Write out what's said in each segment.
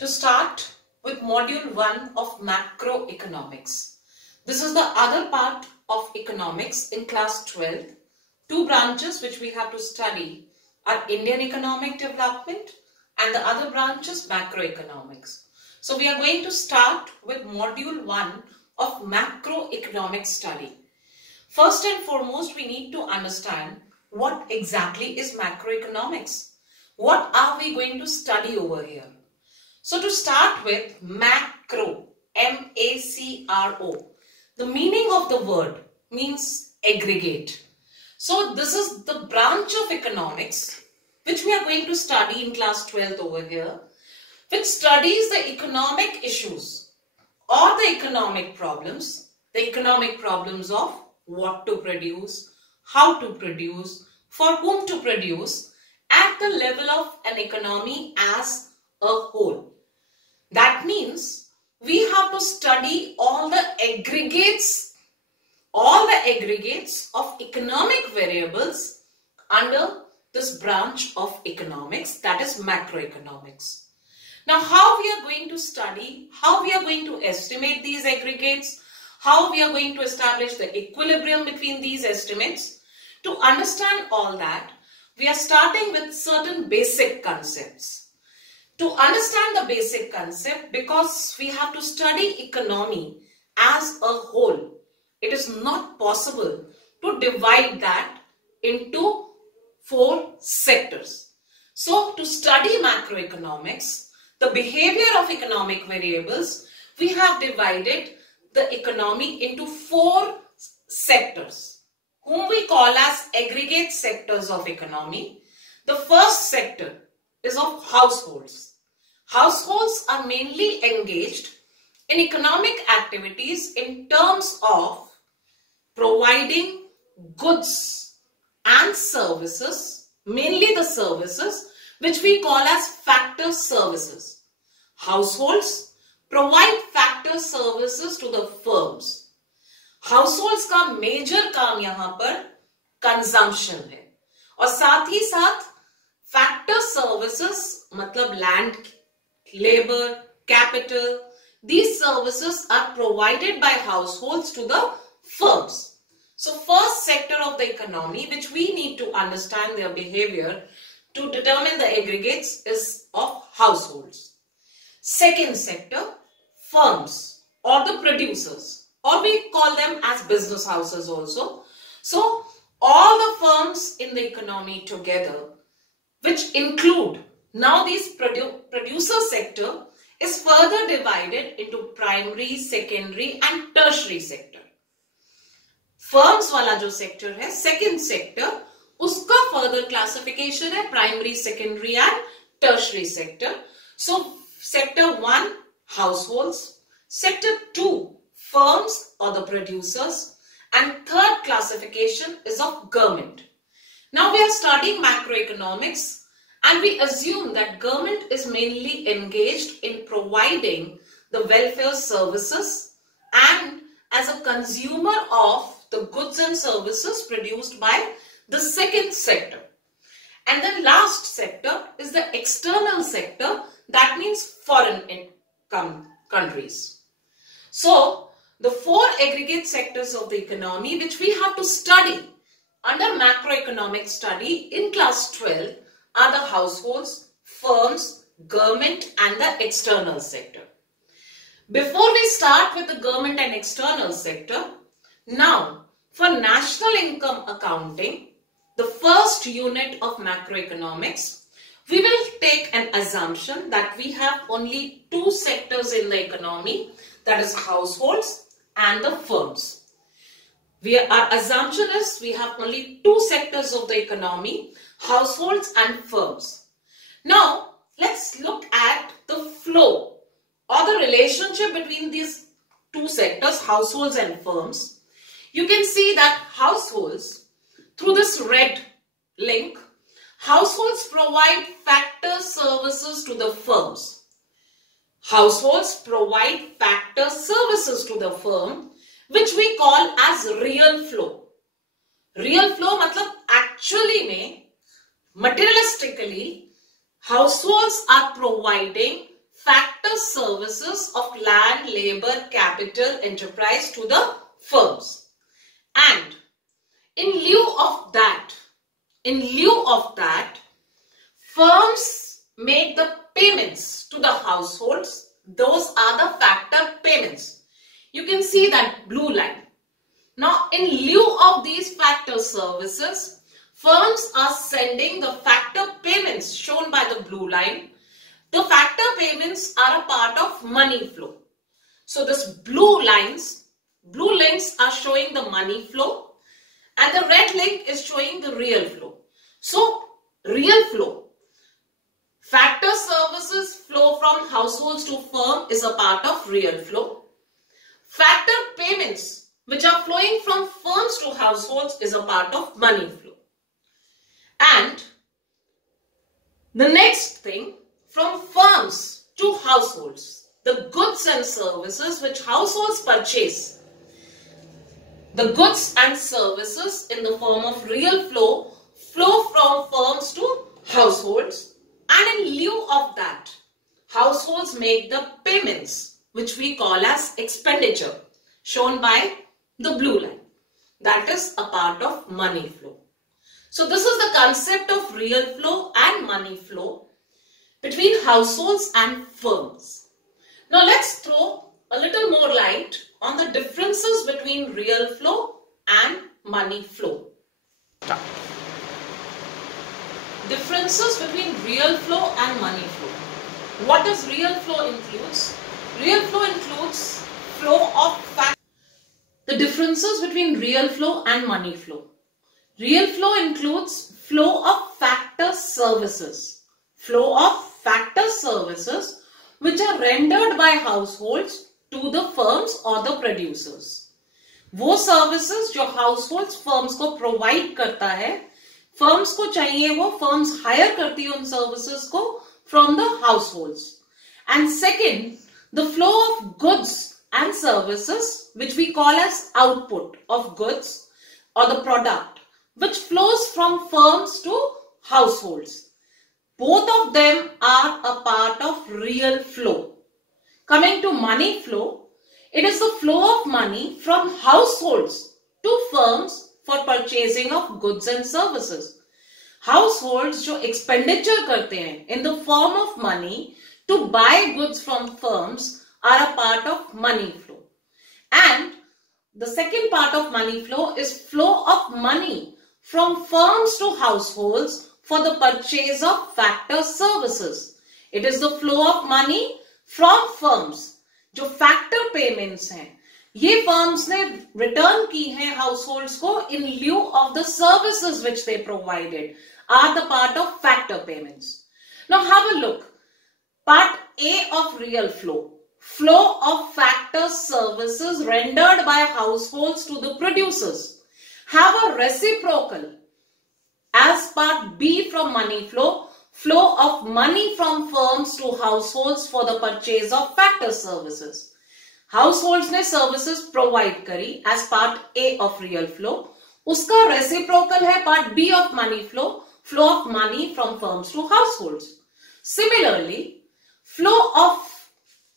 to start with module 1 of macroeconomics. This is the other part of economics in class 12. Two branches which we have to study are Indian economic development and the other branch is macroeconomics. So we are going to start with module 1 of macroeconomic study. First and foremost, we need to understand what exactly is macroeconomics. What are we going to study over here? So to start with, macro, M-A-C-R-O. The meaning of the word means aggregate. So this is the branch of economics which we are going to study in class 12th over here, which studies the economic issues or the economic problems of what to produce, how to produce, for whom to produce at the level of an economy as a whole. That means we have to study all the aggregates of economic variables under this branch of economics, that is macroeconomics. Now, how we are going to study, how we are going to estimate these aggregates, how we are going to establish the equilibrium between these estimates. To understand all that, we are starting with certain basic concepts. To understand the basic concept, because we have to study economy as a whole, it is not possible to divide that into 4 sectors. So, to study macroeconomics, the behavior of economic variables, we have divided the economy into 4 sectors, whom we call as aggregate sectors of economy. The first sector is of households. Households are mainly engaged in economic activities in terms of providing goods and services, mainly the services which we call as factor services. Households provide factor services to the firms. Households का major काम यहाँ पर consumption है और साथ ही साथ factor services मतलब land, labor, capital, these services are provided by households to the firms. So first sector of the economy which we need to understand their behavior to determine the aggregates is of households. Second sector, firms or the producers, or we call them as business houses also. So all the firms in the economy together, which include, now this producer sector is further divided into primary, secondary and tertiary sector. Firms वाला जो sector है, second sector, उसका further classification है primary, secondary and tertiary sector. So sector 1, households, sector 2, firms or the producers, and third classification is of government. Now we are studying macroeconomics and we assume that government is mainly engaged in providing the welfare services and as a consumer of the goods and services produced by the second sector. And the last sector is the external sector, that means foreign income countries. So the 4 aggregate sectors of the economy which we have to study under macroeconomic study in class 12 are the households, firms, government and the external sector. Before we start with the government and external sector, now for national income accounting, the first unit of macroeconomics, we will take an assumption that we have only 2 sectors in the economy, that is households and the firms. Our assumption is we have only 2 sectors of the economy, households and firms. Now, let's look at the flow or the relationship between these 2 sectors, households and firms. You can see that households, through this red link, households provide factor services to the firms. Households provide factor services to the firm, which we call as real flow. Real flow मतलब actually में materialistically households are providing factor services of land, labor, capital, enterprise to the firms. And in lieu of that, firms make the payments to the households. Those are the factor payments. You can see that blue line. Now, in lieu of these factor services, firms are sending the factor payments shown by the blue line. The factor payments are a part of money flow. So, this blue links are showing the money flow and the red link is showing the real flow. So, real flow. Factor services flow from households to firm is a part of real flow. Factor payments which are flowing from firms to households is a part of money flow. And the next thing, from firms to households, the goods and services which households purchase, the goods and services in the form of real flow flow from firms to households, and in lieu of that, households make the payments which we call as expenditure, shown by the blue line. That is a part of money flow. So this is the concept of real flow and money flow between households and firms. Now let's throw a little more light on the differences between real flow and money flow. Differences between real flow and money flow. What does real flow includes? Real flow includes flow of factor. The differences between real flow and money flow. Real flow includes flow of factor services. Flow of factor services which are rendered by households to the firms or the producers. वो services जो households firms को provide करता है, firms को चाहिए वो firms hire करती है उन services को from the households. And second, the flow of goods and services which we call as output of goods or the product which flows from firms to households. Both of them are a part of real flow. Coming to money flow, it is the flow of money from households to firms for purchasing of goods and services. Households जो expenditure करते हैं in the form of money to buy goods from firms are a part of money flow. And the second part of money flow is flow of money from firms to households for the purchase of factor services. It is the flow of money from firms. जो factor payments हैं, ये firms ने return की हैं households को in lieu of the services which they provided are the part of factor payments. Now have a look. Part A of real flow. Flow of factor services rendered by households to the producers. Have a reciprocal. As part B from money flow, flow of money from firms to households for the purchase of factor services. Households ने services provide करी as part A of real flow. उसका reciprocal है part B of money flow, flow of money from firms to households. Similarly, flow of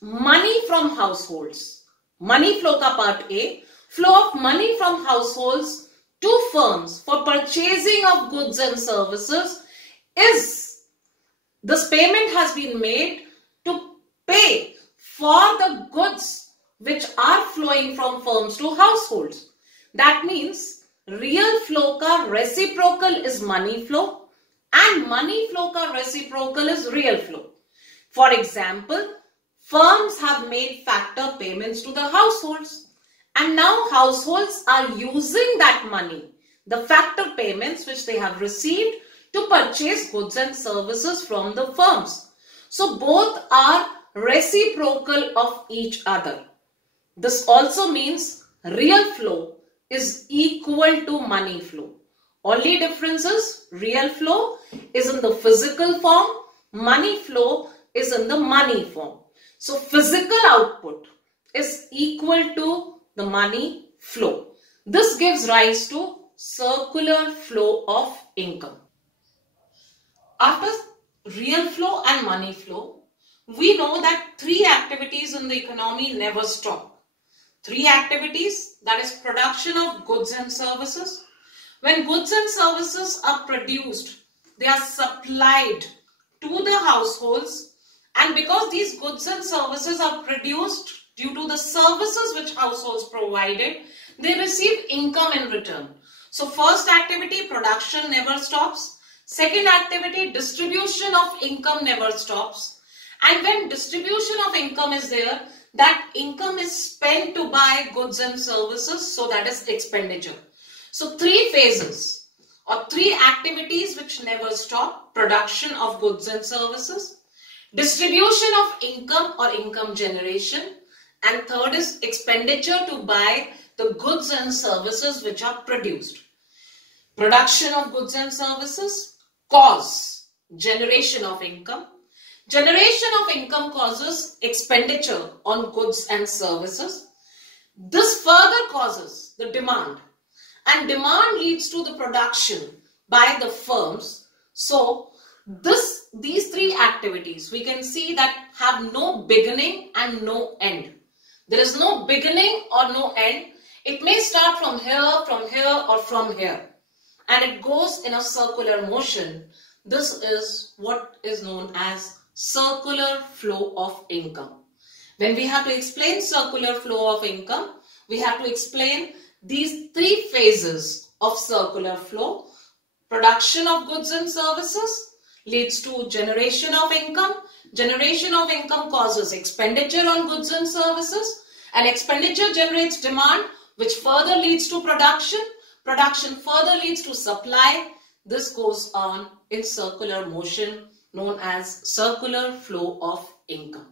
money from households. Money flow का part A, flow of money from households to firms for purchasing of goods and services is, this payment has been made to pay for the goods which are flowing from firms to households. That means real flow ka reciprocal is money flow and money flow ka reciprocal is real flow. For example, firms have made factor payments to the households. And now households are using that money, the factor payments which they have received to purchase goods and services from the firms. So both are reciprocal of each other. This also means real flow is equal to money flow. Only difference is real flow is in the physical form, money flow is in the money form. So physical output is equal to the money flow. This gives rise to circular flow of income. After real flow and money flow, we know that three activities in the economy never stop. Three activities, that is production of goods and services. When goods and services are produced, they are supplied to the households, and because these goods and services are produced due to the services which households provided, they receive income in return. So first activity, production never stops. Second activity, distribution of income never stops. And when distribution of income is there, that income is spent to buy goods and services, so that is expenditure. So three phases or three activities which never stop: production of goods and services, distribution of income or income generation, and third is expenditure to buy the goods and services which are produced. Production of goods and services cause generation of income. Generation of income causes expenditure on goods and services. This further causes the demand, and demand leads to the production by the firms. So these three activities we can see that have no beginning and no end. There is no beginning or no end. It may start from here, or from here, and it goes in a circular motion. This is what is known as circular flow of income. When we have to explain circular flow of income, we have to explain these three phases of circular flow. Production of goods and services leads to generation of income. Generation of income causes expenditure on goods and services, and expenditure generates demand, which further leads to production. Production further leads to supply. This goes on in circular motion known as circular flow of income.